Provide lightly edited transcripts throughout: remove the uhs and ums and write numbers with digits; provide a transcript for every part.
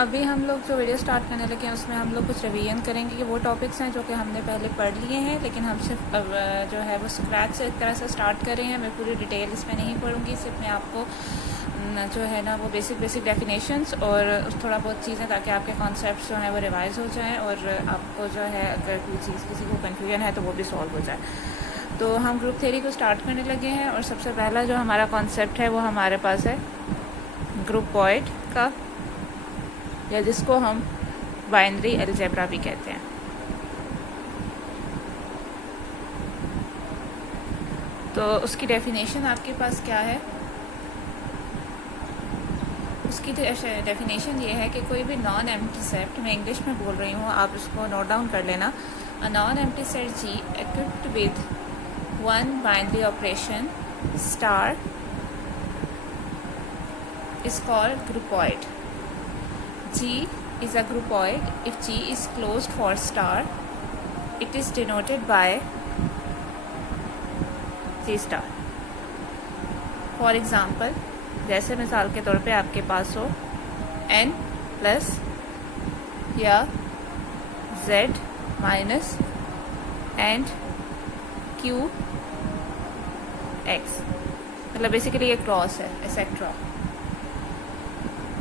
अभी हम लोग जो वीडियो स्टार्ट करने लगे हैं उसमें हम लोग कुछ रिवीजन करेंगे कि वो टॉपिक्स हैं जो कि हमने पहले पढ़ लिए हैं, लेकिन हम सिर्फ अब जो है वो स्क्रैच से एक तरह से स्टार्ट कर रहे हैं। मैं पूरी डिटेल इसमें नहीं पढ़ूंगी, सिर्फ मैं आपको जो है ना वो बेसिक डेफिनेशंस और थोड़ा बहुत चीज़ें, ताकि आपके कॉन्सेप्ट्स जो हैं वो रिवाइज हो जाएँ और आपको जो है अगर कोई चीज़ किसी को कन्फ्यूजन है तो वो भी सॉल्व हो जाए। तो हम ग्रुप थ्योरी को स्टार्ट करने लगे हैं और सबसे पहला जो हमारा कॉन्सेप्ट है वो हमारे पास है ग्रुपॉइड का, या जिसको हम बाइनरी अलजेब्रा भी कहते हैं। तो उसकी डेफिनेशन आपके पास क्या है? उसकी डेफिनेशन ये है कि कोई भी नॉन एम्प्टी सेट, मैं इंग्लिश में बोल रही हूँ, आप इसको नोट डाउन कर लेना। A non empty set G equipped with one binary operation star is called groupoid. G is a groupoid if G is closed for star. It is denoted by G star. For example, जैसे मिसाल के तौर पे आपके पास हो n plus या z minus and q x, मतलब बेसिकली ये क्रॉस है, etcetera.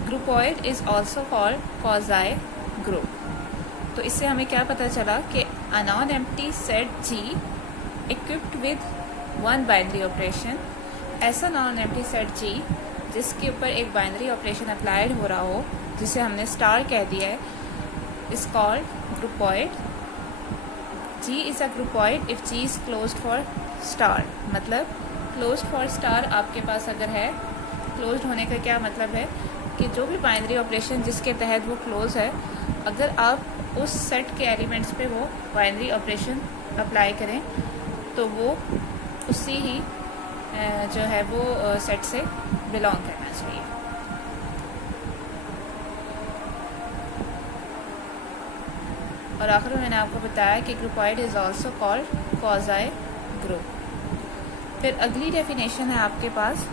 Groupoid is also called quasi group. तो इससे हमें क्या पता चला कि a non empty set G equipped with one binary operation, ऐसा नॉन एम्प्टी सेट जी जिसके ऊपर एक बाइनरी ऑपरेशन अप्लाइड हो रहा हो, जिसे हमने स्टार कह दिया है, is called groupoid. G is a groupoid if G is closed for star. मतलब क्लोज्ड फॉर स्टार आपके पास अगर है, क्लोज्ड होने का क्या मतलब है कि जो भी बाइनरी ऑपरेशन जिसके तहत वो क्लोज है, अगर आप उस सेट के एलिमेंट्स पे वो बाइनरी ऑपरेशन अप्लाई करें तो वो उसी ही जो है वो सेट से बिलोंग करना चाहिए। और आखिर में मैंने आपको बताया कि groupoid is also called quasi group. फिर अगली डेफिनेशन है आपके पास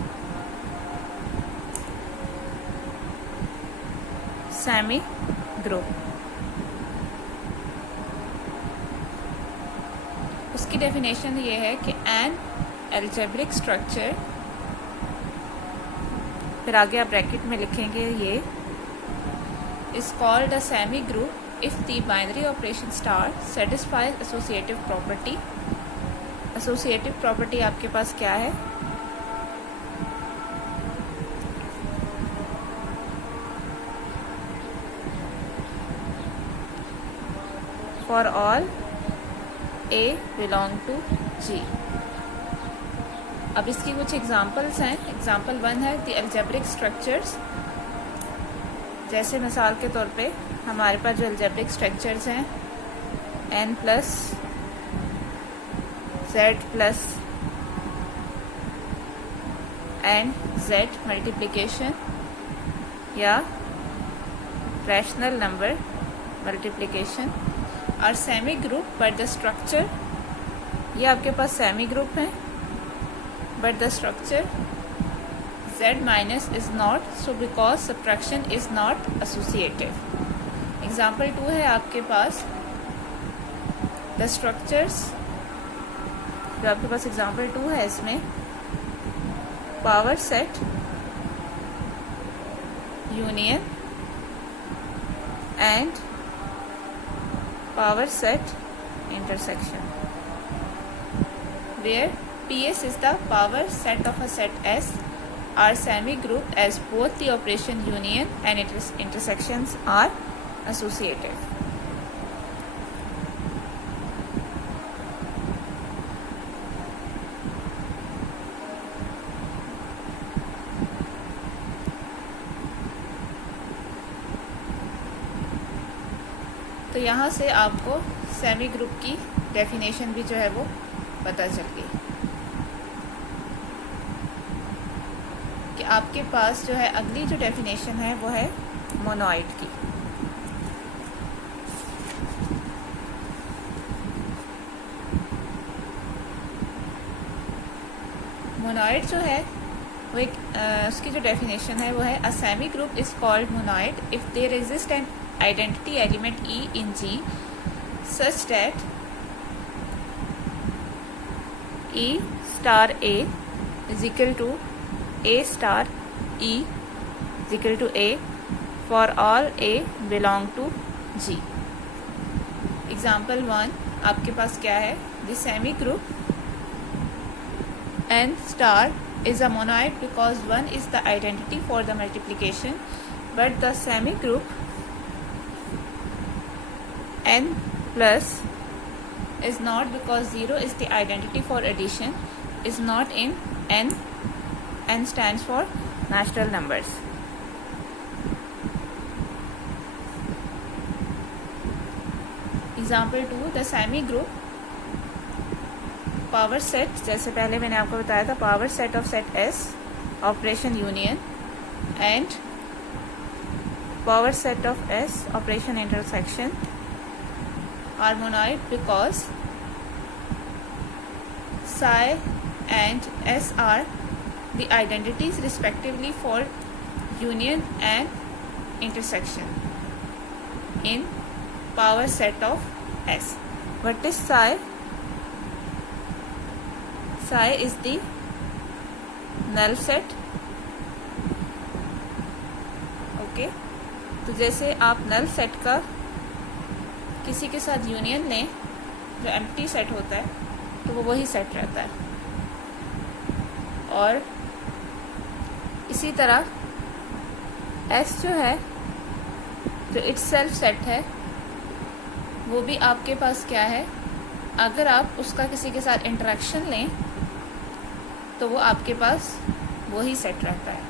सेमी ग्रुप। उसकी डेफिनेशन ये है कि एन एल्जेब्रिक स्ट्रक्चर, फिर आगे आप ब्रैकेट में लिखेंगे ये, is called a semi group if the binary operation star satisfies associative property. Associative property आपके पास क्या है? For all A belong to G। अब इसकी कुछ एग्जांपल्स हैं। एग्जांपल 1 है द एल्जेब्रिक स्ट्रक्चर्स। जैसे मिसाल के तौर पे हमारे पास जो एल्जेब्रिक स्ट्रक्चर्स हैं n plus z plus and z multiplication या रैशनल नंबर मल्टीप्लिकेशन और semi group but the structure, ये आपके पास सेमी ग्रुप है but the structure z minus is not, so because subtraction is not associative. Example 2 है आपके पास the structures, जो आपके पास एग्जाम्पल 2 है, इसमें power set union and power set intersection, where PS is the power set of a set S, are semi-grouped as both the operation union and its intersections are associative. तो यहाँ से आपको semi group की definition भी जो है वो पता चल गई कि आपके पास जो है अगली जो डेफिनेशन है वो है मोनोइड की। मोनोइड जो है वो एक उसकी जो डेफिनेशन है वो है a semi group is called monoid if there exist an identity element E in G such that E star A is equal to A star E is equal to A for all A belong to G. Example 1 आपके पास क्या है? The semi group N star is a monoid because 1 is the identity for the multiplication, but the semi group N plus is not because 0 is the identity for addition, is not in N. N stands for natural numbers. Example 2 the semi group power set, जैसे पहले मैंने आपको बताया था, power set of set S operation union and power set of S operation intersection are monoid because psi and S are the identities respectively for union and intersection in power set of S. What is psi? Psi is the null set. Okay, तो जैसे आप null set का किसी के साथ union लें जो empty set होता है तो वो वही सेट रहता है, और इसी तरह S जो है जो इटसेल्फ सेट है वो भी आपके पास क्या है, अगर आप उसका किसी के साथ इंटरेक्शन लें तो वो आपके पास वही सेट रहता है.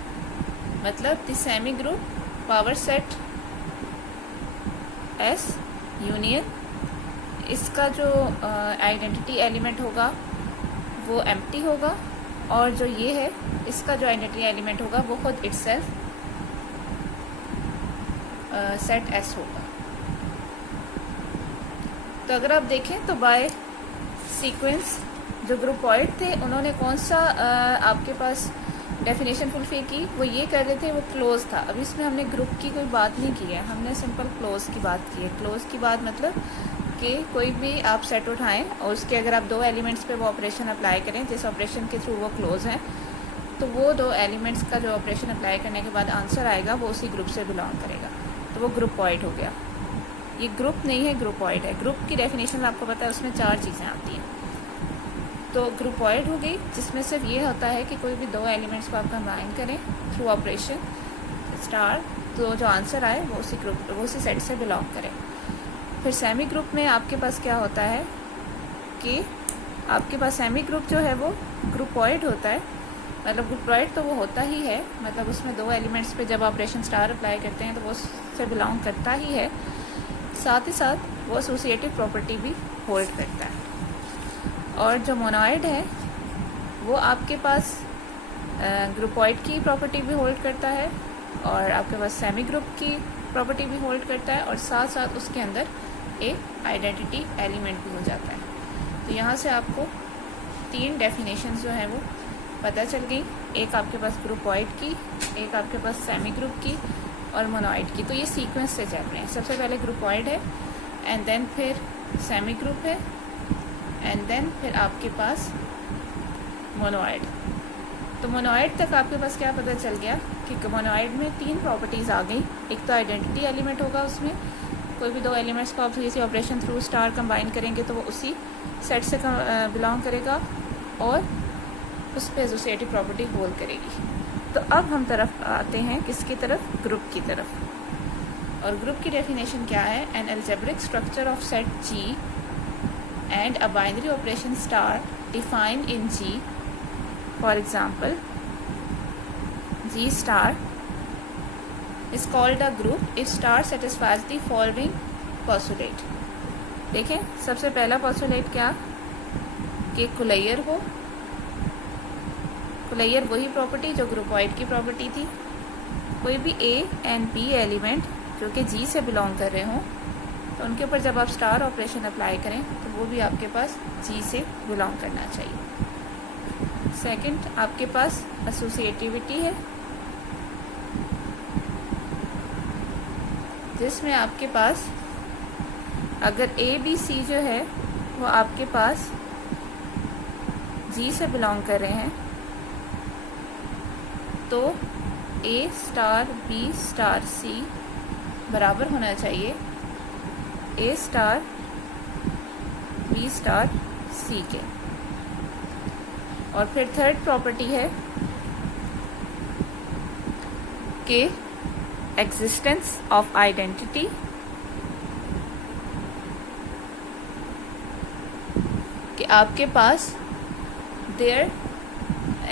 मतलब the semi group power set S union, इसका जो आइडेंटिटी एलिमेंट होगा वो एम्प्टी होगा, और जो ये है इसका जो आइडेंटिटी एलिमेंट होगा वो खुद इटसेल्फ सेट S होगा. तो अगर आप देखें तो बाय सीक्वेंस जो ग्रुपॉइड थे उन्होंने कौन सा आपके पास डेफिनेशन फुलफिल की, वो ये कर रहे थे वो क्लोज था. अभी इसमें हमने ग्रुप की कोई बात नहीं की है, हमने सिंपल क्लोज की बात की है. क्लोज की बात मतलब कि कोई भी आप सेट उठाएं और उसके अगर आप दो एलिमेंट्स पे वो ऑपरेशन अप्लाई करें जिस ऑपरेशन के थ्रू वो क्लोज हैं, तो वो दो एलिमेंट्स का जो ऑपरेशन अप्लाई करने के बाद आंसर आएगा वो उसी ग्रुप से बिलोंग करेगा, तो वो ग्रुपॉइड हो गया. ये ग्रुप नहीं है, ग्रुपॉइड है. ग्रुप की डेफिनेशन आपको पता है, उसमें 4 चीज़ें आती हैं. तो ग्रुपॉइड हो गई जिसमें सिर्फ ये होता है कि कोई भी दो एलिमेंट्स को आप कंबाइन करें थ्रू ऑपरेशन स्टार, तो जो आंसर आए वो उसी ग्रुप वो उसी सेट से बिलोंग करे. फिर सेमी ग्रुप में आपके पास क्या होता है कि आपके पास सेमी ग्रुप जो है वो ग्रुपॉइड होता है. मतलब ग्रुपॉइड तो वो होता ही है, मतलब उसमें दो एलिमेंट्स पे जब ऑपरेशन स्टार अप्लाई करते हैं तो वो उससे बिलोंग करता ही है, साथ ही साथ वो एसोसिएटिव प्रॉपर्टी भी होल्ड करता है. और जो मोनॉइड है वो आपके पास ग्रुपॉइड की प्रॉपर्टी भी होल्ड करता है, और आपके पास सेमी ग्रुप की प्रॉपर्टी भी होल्ड करता है, और साथ साथ उसके अंदर एक आइडेंटिटी एलिमेंट भी हो जाता है. तो यहाँ से आपको 3 डेफिनेशन जो हैं वो पता चल गई. एक आपके पास ग्रुपॉइड की, एक आपके पास सेमी ग्रुप की, और मोनॉइड की. तो ये सीक्वेंस से चल रहे हैं. सबसे पहले ग्रुपॉइड है, एंड देन फिर सेमी ग्रुप है, एंड देन फिर आपके पास मोनोइड. तो मोनोइड तक आपके पास क्या पता चल गया कि मोनोइड में 3 प्रॉपर्टीज़ आ गई. एक तो आइडेंटिटी एलिमेंट होगा, उसमें कोई भी दो एलिमेंट्स को आप किसी ऑपरेशन थ्रू स्टार कंबाइन करेंगे तो वो उसी सेट से बिलोंग करेगा, और उस पर एसोसिएटिव प्रॉपर्टी होल्ड करेगी. तो अब हम तरफ आते हैं किसकी तरफ, ग्रुप की तरफ. और ग्रुप की डेफिनेशन क्या है, an algebraic structure of set G and a binary operation star defined in G. For example, G star is called a group if star satisfies the following postulate. देखें, सबसे पहला postulate क्या कि कुलैयर हो. कुलैयर वही प्रॉपर्टी जो ग्रुपॉइड की प्रॉपर्टी थी. कोई भी A and B एलिमेंट जो कि G से बिलोंग कर रहे हों तो उनके ऊपर जब आप स्टार ऑपरेशन अप्लाई करें तो वो भी आपके पास G से बिलोंग करना चाहिए. सेकंड आपके पास एसोसिएटिविटी है, जिसमें आपके पास अगर ए बी सी जो है वो आपके पास जी से बिलोंग कर रहे हैं तो ए स्टार बी स्टार सी बराबर होना चाहिए ए स्टार बी स्टार सी के। और फिर थर्ड प्रॉपर्टी है कि एग्जिस्टेंस ऑफ आइडेंटिटी कि आपके पास there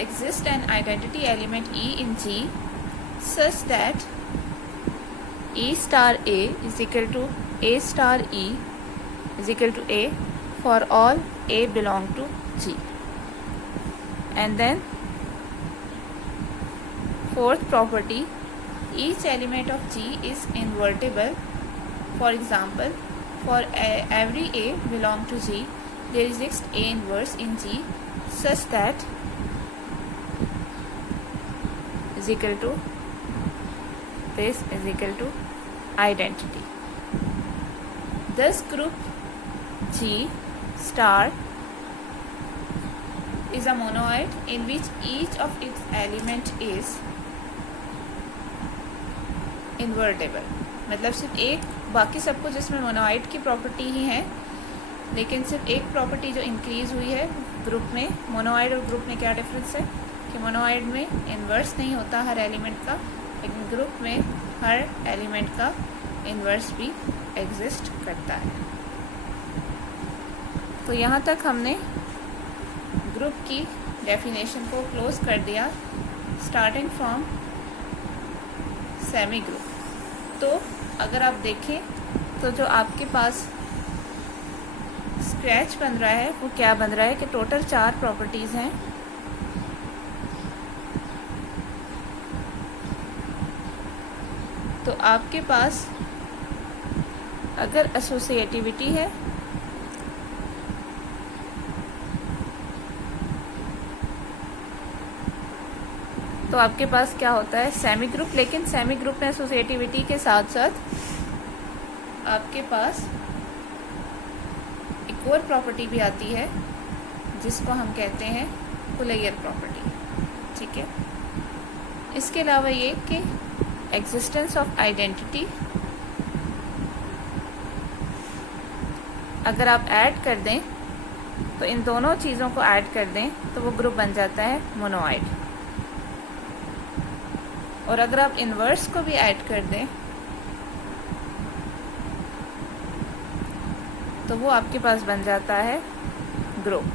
exist an identity element E in G such that E star A is equal to A star E is equal to A for all A belong to G. And then fourth property, each element of G is invertible. For example, for every A belong to G, there exists A inverse in G such that is equal to this is equal to identity. Thus group G star is a monoid in which each of its element is invertible. मतलब सिर्फ एक, बाकी सबको जिसमें monoid की property ही है, लेकिन सिर्फ एक प्रॉपर्टी जो इंक्रीज हुई है ग्रुप में। मोनोइड और ग्रुप में क्या डिफरेंस है कि मोनोइड में इन्वर्स नहीं होता हर एलिमेंट का, लेकिन ग्रुप में हर एलिमेंट का इन्वर्स भी एग्जिस्ट करता है। तो यहाँ तक हमने ग्रुप की डेफिनेशन को क्लोज कर दिया स्टार्टिंग फ्रॉम सेमी ग्रुप। तो अगर आप देखें तो जो आपके पास स्क्रैच बन रहा है वो क्या बन रहा है कि टोटल 4 प्रॉपर्टीज़ हैं। तो आपके पास अगर एसोसिएटिविटी है तो आपके पास क्या होता है सेमी ग्रुप, लेकिन सेमी ग्रुप में एसोसिएटिविटी के साथ साथ आपके पास एक और प्रॉपर्टी भी आती है जिसको हम कहते हैं कुलेयर प्रॉपर्टी। ठीक है, इसके अलावा ये कि एग्जिस्टेंस ऑफ आइडेंटिटी अगर आप ऐड कर दें तो इन दोनों चीज़ों को ऐड कर दें तो वो ग्रुप बन जाता है मोनोइड। और अगर आप इन्वर्स को भी ऐड कर दें तो वो आपके पास बन जाता है ग्रुप।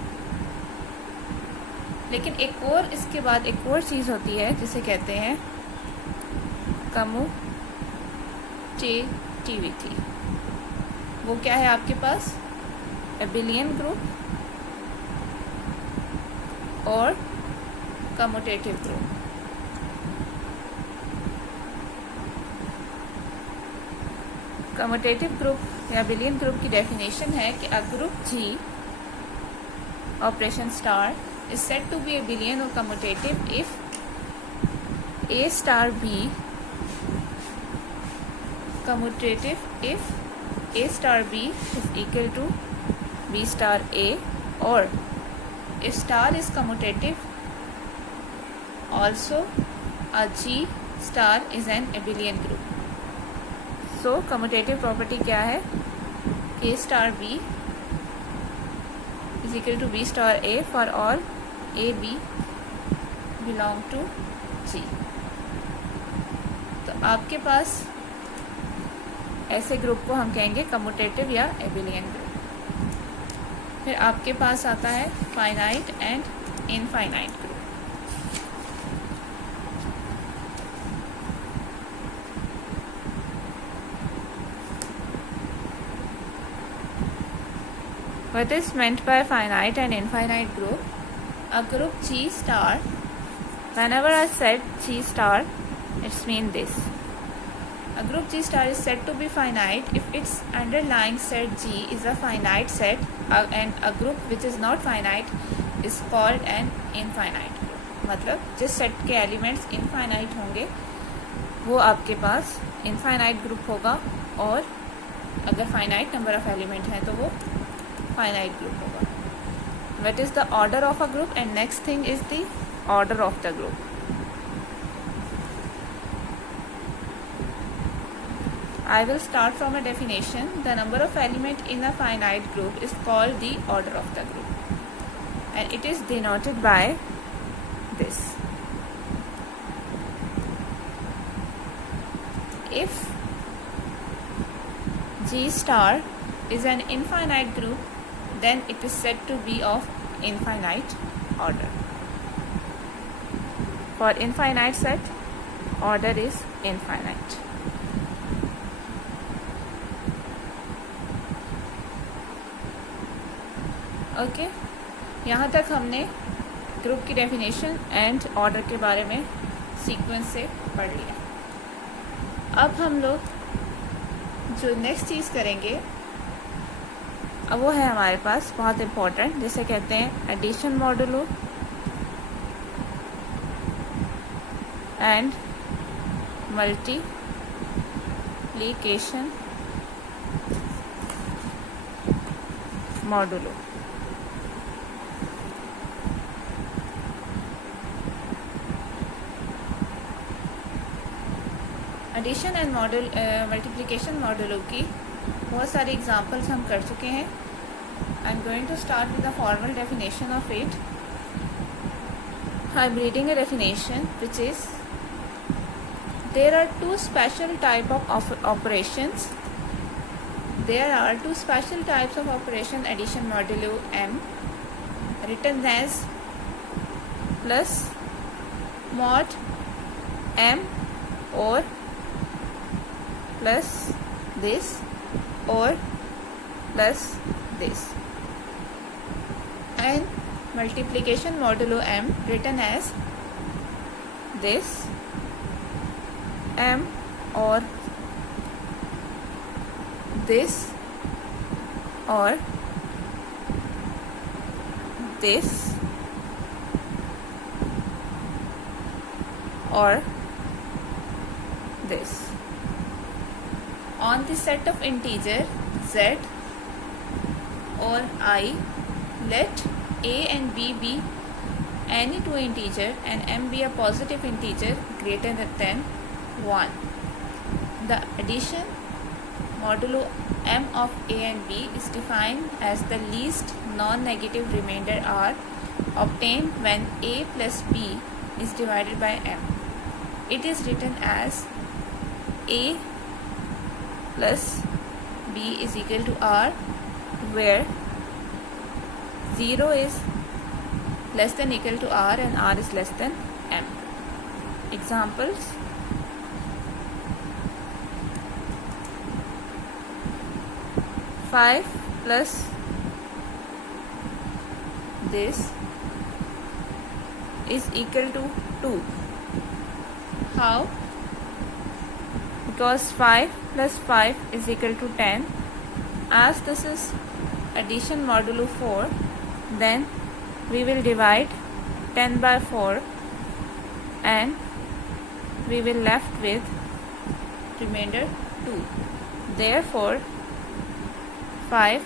लेकिन एक और इसके बाद एक और चीज़ होती है जिसे कहते हैं कम्यूटेटिविटी। वो क्या है आपके पास एबिलियन ग्रुप और कम्यूटेटिव ग्रुप। कम्यूटेटिव ग्रुप या एबिलियन ग्रुप की डेफिनेशन है कि a group G operation star is said to be abelian or commutative if A star B commutative if A star B is equal to B star A, or if star is commutative also a G star is an abelian group. So commutative property क्या है? A star B is equal to B star A for all A B belong to G. तो आपके पास ऐसे group को हम कहेंगे commutative या abelian group. फिर आपके पास आता है finite and infinite group. What is meant by finite and infinite group? A group G star, whenever I said G star, it's mean this. A group G star is said to be finite if its underlying set G is a finite set, and a group which is not finite is called an infinite group. मतलब जिस set के elements infinite होंगे वो आपके पास infinite group होगा, और अगर finite number of element हैं तो वो फाइनाइट ग्रुप होगा। What is the order of a group? And next thing is the order of the group. I will start from a definition. The number of element in a finite group is called the order of the group, and it is denoted by this. If G star is an infinite group, then it is said to be of infinite order. For infinite set, order is infinite. Okay, यहाँ तक हमने group की definition and order के बारे में sequence से पढ़ लिया। अब हम लोग जो नेक्स्ट चीज़ करेंगे अब वो है हमारे पास बहुत इम्पोर्टेंट, जिसे कहते हैं addition modulo and multiplication modulo. Addition and multiplication modulo की बहुत सारी एग्जांपल्स हम कर चुके हैं। I am going to start with the formal definition of it. I am reading a definition which is there are two special type of operations. There are two special types of operation addition modulo m, written as plus mod m or plus this or plus this, and multiplication modulo m written as this m or this or this or this. On the set of integer z or I, let a and b be any two integer and m be a positive integer greater than 1. The addition modulo m of a and b is defined as the least non-negative remainder r obtained when a plus b is divided by m. It is written as a plus b is equal to r, where 0 is less than equal to r and r is less than m. Examples: 5 plus this is equal to 2. How? Because 5 plus 5 is equal to 10. As this is addition modulo 4, then we will divide 10 by 4 and we will left with remainder 2. Therefore 5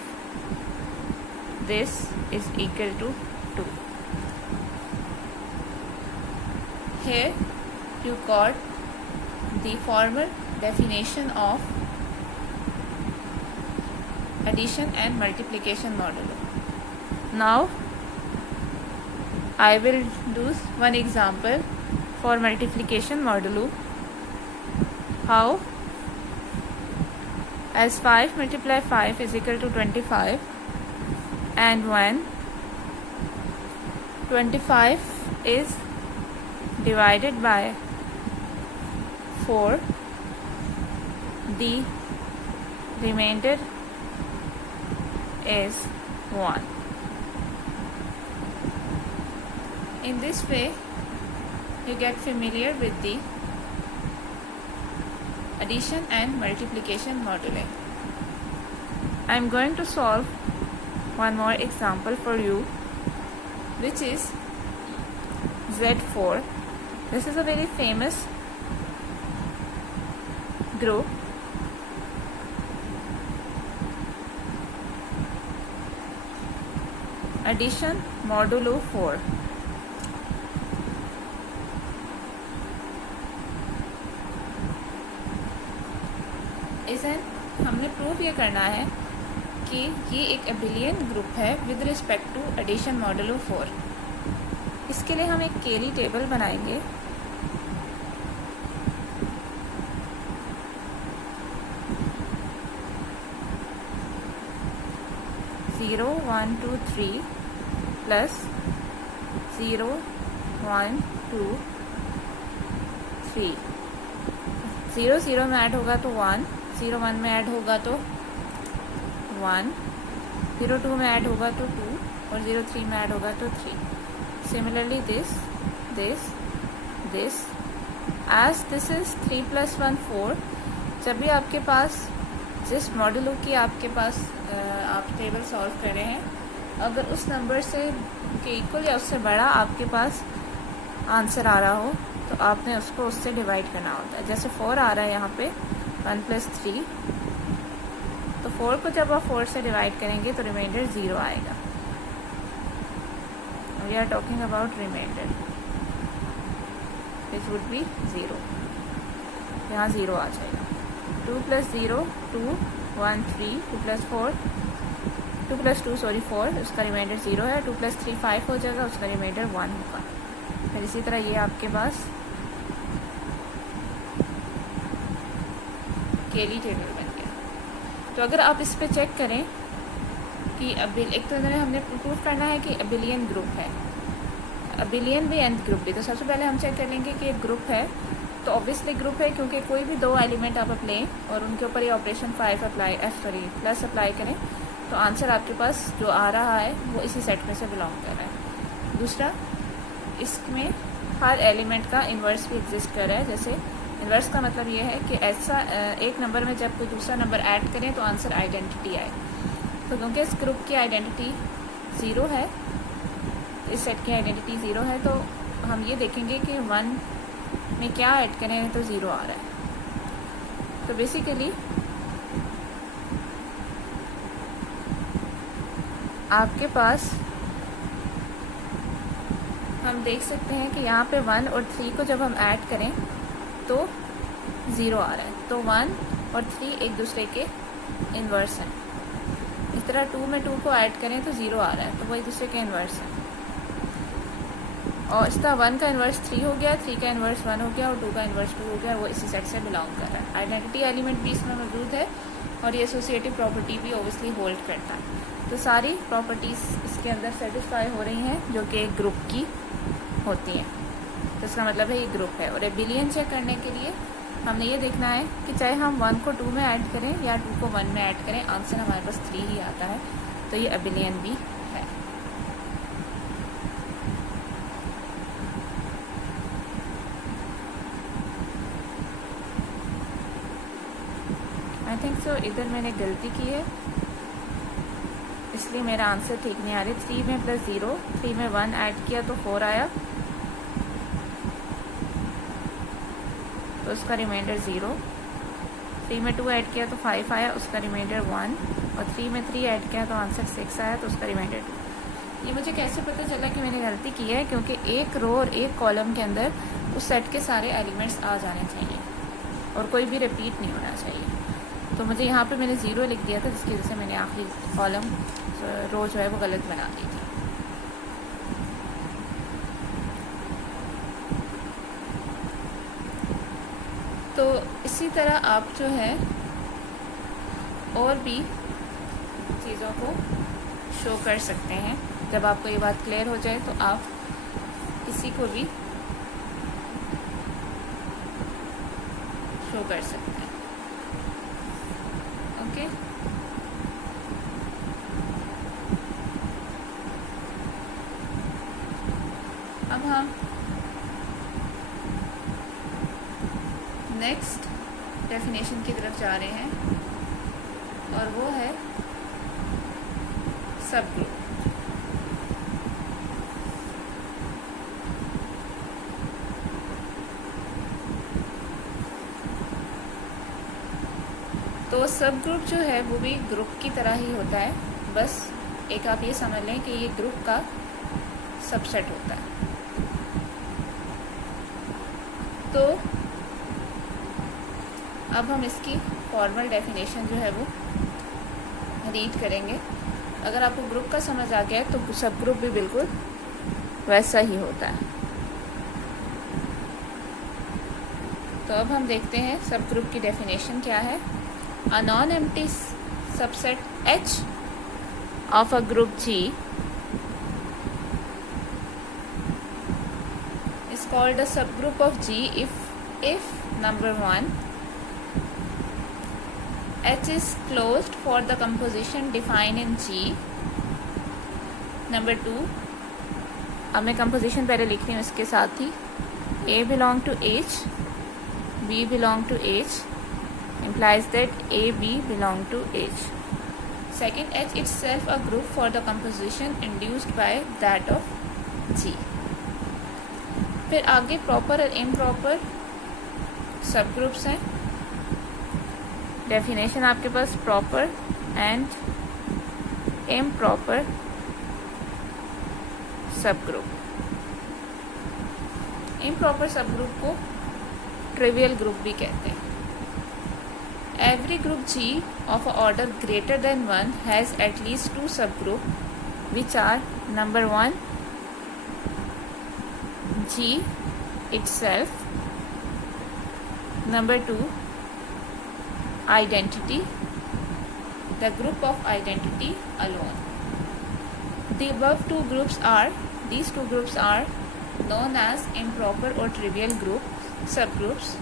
this is equal to 2. Here you got the formal definition of addition and multiplication modulo. Now I will do one example for multiplication modulo. How? As 5 multiply 5 is equal to 25, and when 25 is divided by 4, the remainder is 1. In this way, you get familiar with the addition and multiplication moduli. I am going to solve one more example for you. which is Z4. This is a very famous group. Addition modulo 4. इसे हमने prove ये करना है कि ये एक abelian group है with respect to addition modulo 4. इसके लिए हम एक केली टेबल बनाएंगे. Zero 1 2 3 plus 0 1 2 3. 0 0 में ऐड होगा तो 1, 0 1 में ऐड होगा तो 1, 0 2 में ऐड होगा तो 2 और 0 3 में ऐड होगा तो 3. Similarly this as this is 3 plus 1 4. जब भी आपके पास जिस मॉडुलो की आपके पास आप टेबल सॉल्व कर रहे हैं, अगर उस नंबर से के इक्वल या उससे बड़ा आपके पास आंसर आ रहा हो तो आपने उसको उससे डिवाइड करना होता है. जैसे 4 आ रहा है यहाँ पे 1 + 3, तो 4 को जब आप 4 से डिवाइड करेंगे तो रिमाइंडर 0 आएगा. We are talking about remainder which would be 0. यहाँ 0 आ जाएगा. 2 + 0 2 1 3 2 + 4 2 + 2 सॉरी 4, उसका रिमाइंडर 0 है. 2 + 3 5 हो जाएगा, उसका रिमाइंडर 1 होगा. फिर इसी तरह ये आपके पास केली टेबल बन गया. तो अगर आप इस पे चेक करें कि एक तो हमने प्रूव करना है कि अबिलियन ग्रुप है, अबिलियन भी nth ग्रुप भी. तो सबसे पहले हम चेक कर लेंगे कि एक ग्रुप है. तो ऑब्वियसली ग्रुप है क्योंकि कोई भी 2 एलिमेंट आप लें और उनके ऊपर ये ऑपरेशन प्लस अप्लाई करें तो आंसर आपके पास जो आ रहा है वो इसी सेट में से बिलोंग कर रहा है. दूसरा, इसमें हर एलिमेंट का इन्वर्स भी एग्जिस्ट कर रहा है. जैसे इन्वर्स का मतलब ये है कि ऐसा एक नंबर में जब कोई दूसरा नंबर ऐड करें तो आंसर आइडेंटिटी आए. तो क्योंकि इस ग्रुप की आइडेंटिटी 0 है, इस सेट की आइडेंटिटी 0 है, तो हम ये देखेंगे कि 1 में क्या ऐड करें तो 0 आ रहा है. तो बेसिकली आपके पास हम देख सकते हैं कि यहाँ पे 1 और 3 को जब हम ऐड करें तो 0 आ रहा है. तो 1 और 3 एक दूसरे के इन्वर्स हैं. इस तरह 2 में 2 को ऐड करें तो 0 आ रहा है, तो वो एक दूसरे के इन्वर्स हैं. और इस तरह 1 का इन्वर्स 3 हो गया, 3 का इन्वर्स 1 हो गया और 2 का इन्वर्स 2 हो गया. वो इसी सेट से बिलोंग कर रहा है. आइडेंटिटी एलिमेंट भी इसमें मौजूद है और ये एसोसिएटिव प्रॉपर्टी भी ओबियसली होल्ड करता है. तो सारी प्रॉपर्टीज़ इसके अंदर सेटिस्फाई हो रही हैं जो कि एक ग्रुप की होती हैं. तो इसका मतलब है ये ग्रुप है. और एबिलियन चेक करने के लिए हमने ये देखना है कि चाहे हम 1 को 2 में ऐड करें या 2 को 1 में ऐड करें, आंसर हमारे पास 3 ही आता है. तो ये एबिलियन भी है. आई थिंक सो इधर मैंने गलती की है, इसलिए मेरा आंसर ठीक नहीं आ रही. 3 में + 0, 3 में 1 ऐड किया तो 4 आया, तो उसका रिमाइंडर 0. 3 में 2 ऐड किया तो 5 आया, उसका रिमाइंडर 1. और 3 में 3 ऐड किया तो आंसर 6 आया, तो उसका रिमाइंडर 2. ये मुझे कैसे पता चला कि मैंने गलती की है? क्योंकि एक रो और एक कॉलम के अंदर उस सेट के सारे एलिमेंट्स आ जाने चाहिए और कोई भी रिपीट नहीं होना चाहिए. तो मुझे यहाँ पे मैंने 0 लिख दिया था, जिसकी वजह से मैंने आखिरी कॉलम रो जो है वो गलत बना दी थी. तो इसी तरह आप जो है और भी चीज़ों को शो कर सकते हैं. जब आपको ये बात क्लियर हो जाए तो आप किसी को भी शो कर सकते हैं. ओके. अब हम नेक्स्ट डेफिनेशन की तरफ जा रहे हैं और वो है सब ग्रुप. तो सब ग्रुप जो है वो भी ग्रुप की तरह ही होता है, बस एक आप ये समझ लें कि ये ग्रुप का सबसेट होता है। तो अब हम इसकी फॉर्मल डेफिनेशन जो है वो रीड करेंगे। अगर आपको ग्रुप का समझ आ गया है तो सब ग्रुप भी बिल्कुल वैसा ही होता है। तो अब हम देखते हैं सब ग्रुप की डेफिनेशन क्या है। अ non empty subset H of a group G is called a subgroup of G if number 1 H is closed for the composition defined in G, number 2 अब मैं कंपोजिशन पहले लिख रही हूँ इसके साथ ही, A belong to H, B belong to H implies that A, B belong to H. Second, H itself a group for the composition induced by that of G. फिर आगे प्रॉपर और इम्प्रॉपर सब ग्रुप्स हैं। Definition आपके पास proper and improper सब group. Improper सब group को trivial group भी कहते हैं। Every group G of an order greater than 1 has at least 2 subgroup, which are number 1 G itself, number 2 identity, the group of identity alone. The above these two groups are known as improper or trivial subgroups.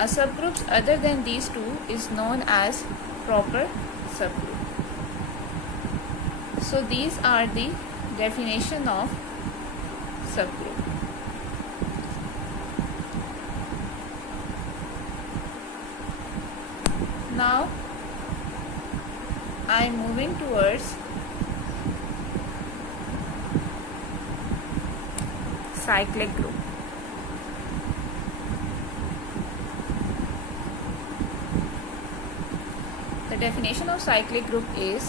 A subgroup other than these two is known as proper subgroup. So these are the definition of subgroup. Now I am moving towards cyclic group. The definition of cyclic group is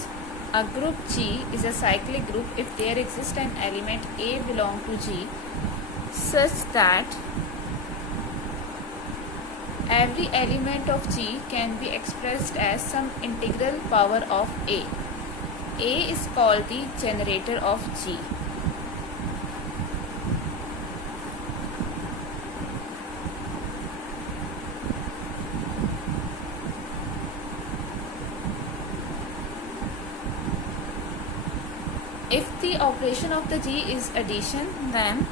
a group G is a cyclic group if there exists an element A belong to G such that every element of G can be expressed as some integral power of A. A is called the generator of G. If the operation of the G is addition, then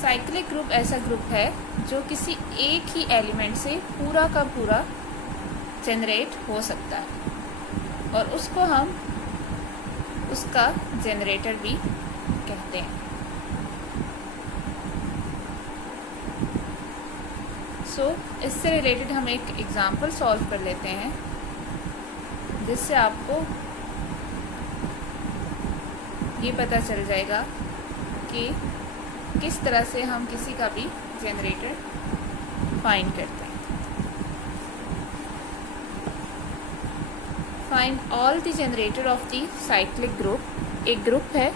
cyclic group ऐसा group है जो किसी एक ही element से पूरा का पूरा generate हो सकता है और उसको हम उसका जनरेटर भी कहते हैं। इससे रिलेटेड हम एक एग्जांपल सॉल्व कर लेते हैं जिससे आपको ये पता चल जाएगा कि किस तरह से हम किसी का भी जनरेटर फाइंड करते हैं। Find all the generator off the cyclic group. एक ग्रुप है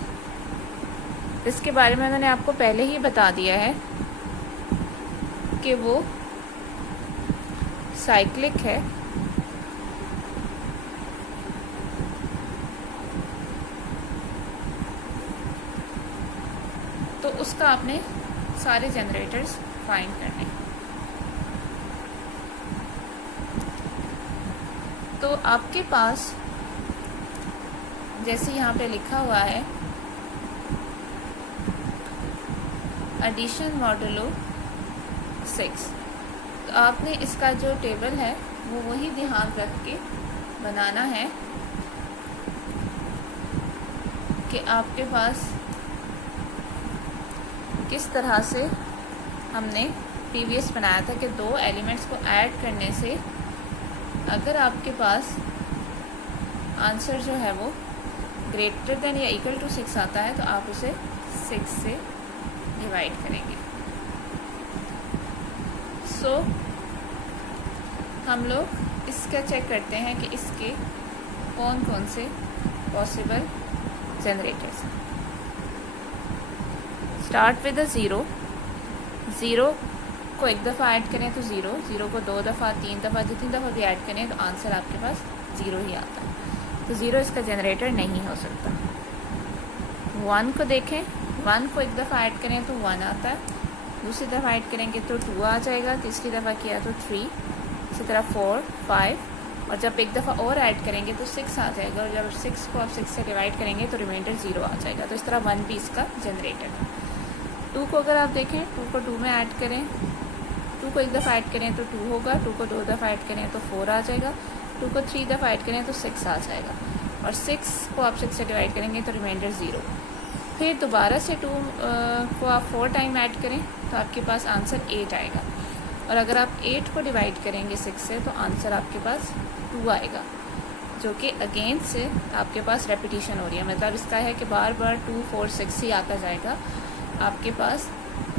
इसके बारे में मैंने आपको पहले ही बता दिया है कि वो साइक्लिक है। तो उसका आपने सारे जनरेटर्स फाइंड करने। तो आपके पास जैसे यहाँ पे लिखा हुआ है एडिशन मॉडुलो 6, तो आपने इसका जो टेबल है वो वही ध्यान रख के बनाना है कि आपके पास किस तरह से हमने प्रीवियस बनाया था कि दो एलिमेंट्स को ऐड करने से अगर आपके पास आंसर जो है वो ग्रेटर देन या इक्वल टू 6 आता है तो आप उसे 6 से डिवाइड करेंगे। सो हम लोग इसका चेक करते हैं कि इसके कौन कौन से पॉसिबल जनरेटर्स हैं। Start with a zero. Zero को एक दफ़ा ऐड करें तो ज़ीरो, ज़ीरो को 2 दफ़ा 3 दफ़ा जितनी दफ़ा भी ऐड करें तो आंसर आपके पास ज़ीरो ही आता है, तो ज़ीरो इसका जनरेटर नहीं हो सकता। 1 को देखें, 1 को एक दफ़ा ऐड करें तो 1 आता है, दूसरी दफ़ा ऐड करेंगे तो 2 आ जाएगा, तीसरी दफ़ा किया तो 3, इसी तरह 4, 5, और जब एक दफ़ा और ऐड करेंगे तो 6 आ जाएगा, और जब 6 को आप 6 से डिवाइड करेंगे तो रिमाइंडर 0 आ जाएगा। तो इस तरह 1 भी इसका जनरेटर है। 2 को अगर आप देखें, 2 को 2 में ऐड करें, 2 को एक दफ़ा ऐड करें तो 2 होगा, 2 को 2 दफ़ा ऐड करें तो 4 आ जाएगा, 2 को 3 दफ़ा ऐड करें तो 6 आ जाएगा, और 6 को आप 6 से डिवाइड करेंगे तो रिमाइंडर 0। फिर दोबारा से 2 को आप 4 टाइम ऐड करें तो आपके पास आंसर 8 आएगा, और अगर आप 8 को डिवाइड करेंगे 6 से तो आंसर आपके पास 2 आएगा, जो कि अगेन से आपके पास रेपिटिशन हो रही है। मतलब इसका है कि बार बार 2, 4, 6 ही आता जाएगा, आपके पास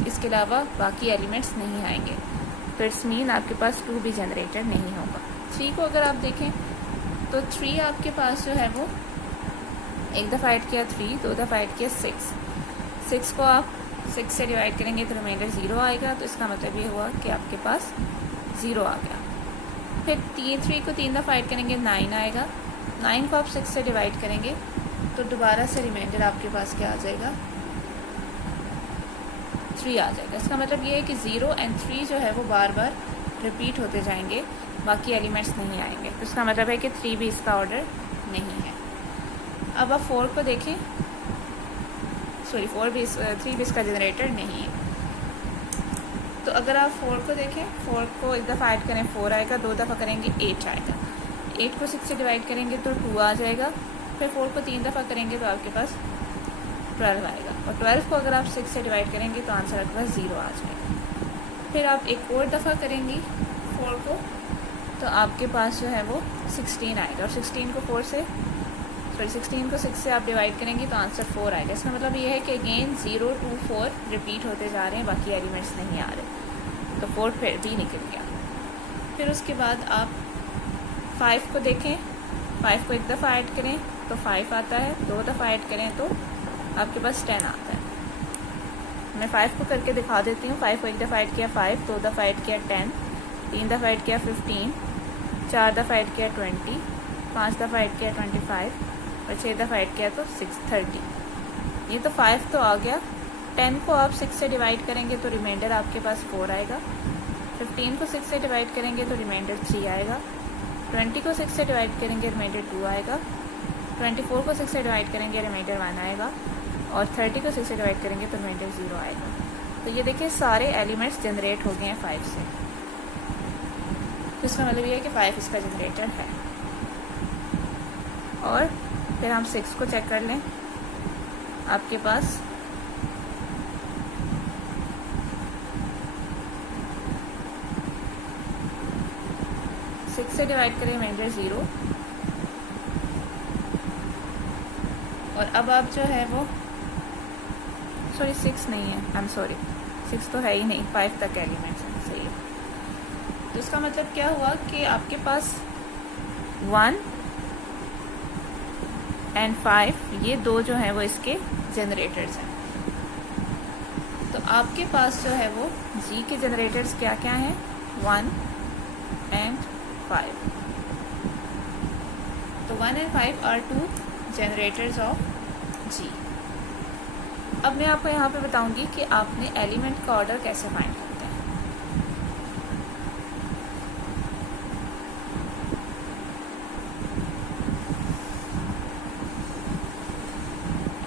इसके अलावा बाकी एलिमेंट्स नहीं आएंगे, तो इट्स मीन आपके पास 2 भी जनरेटर नहीं होगा। 3 को अगर आप देखें तो 3 आपके पास जो है वो एक दफ़ा ऐड किया 3, 2 दफ़ा ऐड किया 6, 6 को आप 6 से डिवाइड करेंगे तो रिमाइंडर 0 आएगा, तो इसका मतलब ये हुआ कि आपके पास 0 आ गया। फिर 3 को 3 दफ़ा ऐड करेंगे 9 आएगा, 9 को आप 6 से डिवाइड करेंगे तो दोबारा से रिमाइंडर आपके पास क्या आ जाएगा, 3 आ जाएगा। इसका मतलब ये है कि 0 और 3 जो है वो बार बार रिपीट होते जाएंगे, बाकी एलिमेंट्स नहीं आएंगे, तो इसका मतलब है कि 3 भी इसका ऑर्डर नहीं है। अब आप 4 को देखें, सॉरी 3 भी इसका जनरेटर नहीं है। तो अगर आप 4 को देखें, 4 को एक दफ़ा ऐड करें 4 आएगा, 2 दफ़ा करेंगे 8 आएगा, 8 को 6 से डिवाइड करेंगे तो 2 आ जाएगा, फिर 4 को 3 दफ़ा करेंगे तो आपके पास 12 आएगा, और 12 को अगर आप 6 से डिवाइड करेंगे तो आंसर आपके पास 0 आ जाएगा। फिर आप एक और दफ़ा करेंगी 4 को तो आपके पास जो है वो 16 आएगा, और 16 को 6 से आप डिवाइड करेंगे तो आंसर 4 आएगा। इसका मतलब ये है कि अगेन 0, 2, 4 रिपीट होते जा रहे हैं, बाकी एलिमेंट्स नहीं आ रहे, तो 4 फिर भी निकल गया। फिर उसके बाद आप 5 को देखें, 5 को एक दफ़ा ऐड करें तो 5 आता है, 2 दफ़ा ऐड करें तो आपके पास 10 आता है। मैं 5 को करके दिखा देती हूँ। 5 को एक दफ़ा ऐड किया 5, 2 दफ़ा ऐड किया 10, 3 दफ़ा ऐड किया 15, 4 दफ़ा ऐड किया 20, 5 दफ़ा ऐड किया 25, और 6 दफ़ा ऐड किया तो 30। ये तो 5 तो आ गया। 10 को आप 6 से डिवाइड करेंगे तो रिमाइंडर आपके पास 4 आएगा, 15 को 6 से डिवाइड करेंगे तो रिमाइंडर 3 आएगा, 20 को 6 से डिवाइड करेंगे रिमाइंडर 2 आएगा, 24 को 6 से डिवाइड करेंगे रिमाइंडर 1 आएगा, और 30 को 6 से डिवाइड करेंगे तो रिमाइंडर 0 आएगा। तो ये देखिए सारे एलिमेंट्स जनरेट हो गए हैं 5 से, तो इसका मतलब ये है कि 5 इसका जनरेटर है। और फिर हम 6 को चेक कर लें। आपके पास से डिवाइड करें रिमाइंडर 0, और अब आप जो है वो 6 नहीं है, आई एम सॉरी 6 तो है ही नहीं, 5 तक एलिमेंट्स हैं, सही है। तो इसका मतलब क्या हुआ कि आपके पास 1 और 5 ये 2 जो हैं वो इसके जनरेटर्स हैं। तो आपके पास जो है वो जी के जनरेटर्स क्या क्या हैं, 1 और 5। तो 1 और 5 आर 2 जनरेटर्स ऑफ जी। अब मैं आपको यहाँ पे बताऊंगी कि आपने एलिमेंट का ऑर्डर कैसे फाइंड करते हैं।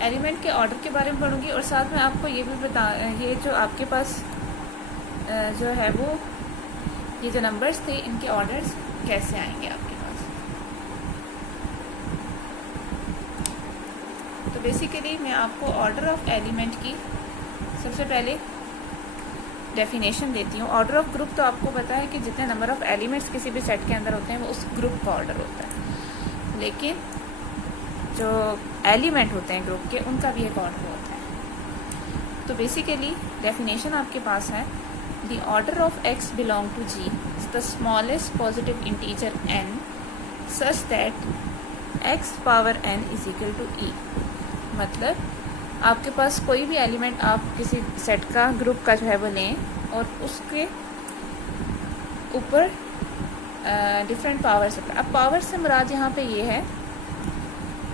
एलिमेंट के ऑर्डर के बारे में पढ़ूंगी, और साथ में आपको ये भी ये जो आपके पास जो है वो ये जो नंबर्स थे इनके ऑर्डर्स कैसे आएंगे आपके पास। तो बेसिकली मैं आपको ऑर्डर ऑफ एलिमेंट की सबसे पहले डेफिनेशन देती हूँ। ऑर्डर ऑफ ग्रुप तो आपको पता है कि जितने नंबर ऑफ एलिमेंट्स किसी भी सेट के अंदर होते हैं वो उस ग्रुप का ऑर्डर होता है, लेकिन जो एलिमेंट होते हैं ग्रुप के उनका भी एक ऑर्डर होता है। तो बेसिकली डेफिनेशन आपके पास है, the order of x belong to g is the smallest positive integer n such that x power n is equal to e। मतलब आपके पास कोई भी एलिमेंट आप किसी सेट का ग्रुप का जो है वो लें और उसके ऊपर डिफरेंट पावर से, अब पावर से मुराद यहाँ पे ये है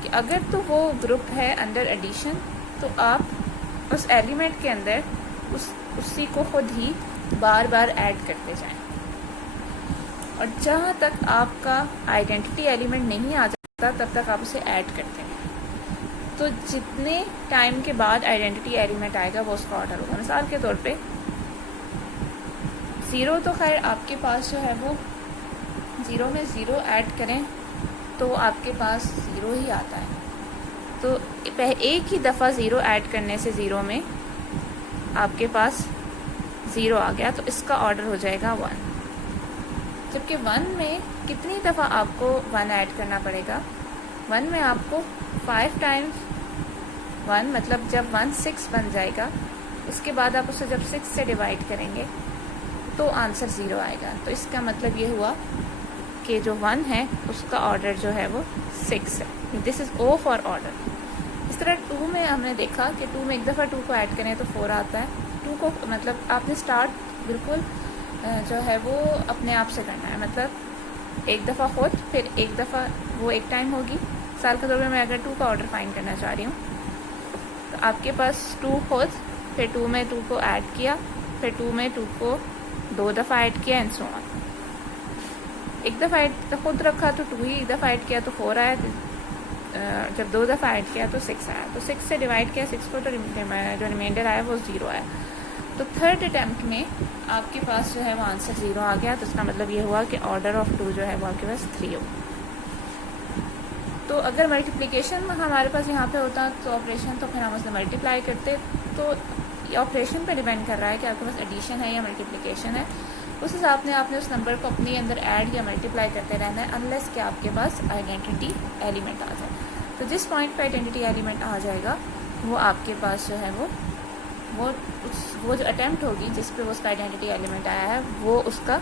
कि अगर तो वो ग्रुप है अंडर एडिशन तो आप उस एलिमेंट के अंदर उसी को खुद ही बार बार ऐड करते जाएं, और जहाँ तक आपका आइडेंटिटी एलिमेंट नहीं आ जाता तब तक आप उसे ऐड करते हैं। तो जितने टाइम के बाद आइडेंटिटी एलिमेंट आएगा वो उसका ऑर्डर होगा। मिसाल के तौर पे 0 तो खैर आपके पास जो है वो 0 में 0 ऐड करें तो आपके पास 0 ही आता है। तो एक ही दफ़ा 0 ऐड करने से 0 में आपके पास 0 आ गया, तो इसका ऑर्डर हो जाएगा 1। जबकि 1 में कितनी दफ़ा आपको 1 ऐड करना पड़ेगा? 1 में आपको 5 टाइम्स 1, मतलब जब 1 6 बन जाएगा उसके बाद आप उसे जब 6 से डिवाइड करेंगे तो आंसर 0 आएगा। तो इसका मतलब ये हुआ कि जो 1 है उसका ऑर्डर जो है वो 6 है। This is O for order. इस तरह 2 में हमने देखा कि 2 में एक दफ़ा 2 को ऐड करें तो 4 आता है। 2 को मतलब आपने स्टार्ट बिल्कुल जो है वो अपने आप से करना है, मतलब एक दफ़ा खुद, फिर एक दफ़ा वो एक टाइम होगी। साल के तौर पर मैं अगर 2 का ऑर्डर फाइंड करना चाह रही हूँ तो आपके पास 2 खुद, फिर 2 में 2 को ऐड किया, फिर 2 में 2 को 2 दफ़ा ऐड किया एंड सो ऑन। एक दफ़ा ऐड खुद रखा तो 2 ही, एक दफ़ा ऐड किया तो 4 आया, जब 2 दफ़ा ऐड किया तो 6 आया। तो 6 से डिवाइड किया 6 को तो जो रिमाइंडर आया वो 0 आया। तो थर्ड अटैम्प्ट में आपके पास जो है वो आंसर 0 आ गया। तो इसका मतलब ये हुआ कि ऑर्डर ऑफ 2 जो है वो आपके पास 3 हो। तो अगर मल्टीप्लिकेशन हमारे पास यहाँ पे होता तो ऑपरेशन, तो फिर हम उसे मल्टीप्लाई करते। तो ये ऑपरेशन पे डिपेंड कर रहा है कि आपके पास एडिशन है या मल्टीप्लिकेशन है। उस हिसाब से आपने उस नंबर को अपने अंदर ऐड या मल्टीप्लाई करते रहना है, अनलेस कि आपके पास आइडेंटिटी एलिमेंट आ जाए। तो जिस पॉइंट पे आइडेंटिटी एलिमेंट आ जाएगा वो आपके पास जो है वो जो अटैम्प्ट होगी जिस पे वो उसका आइडेंटिटी एलिमेंट आया है वो उसका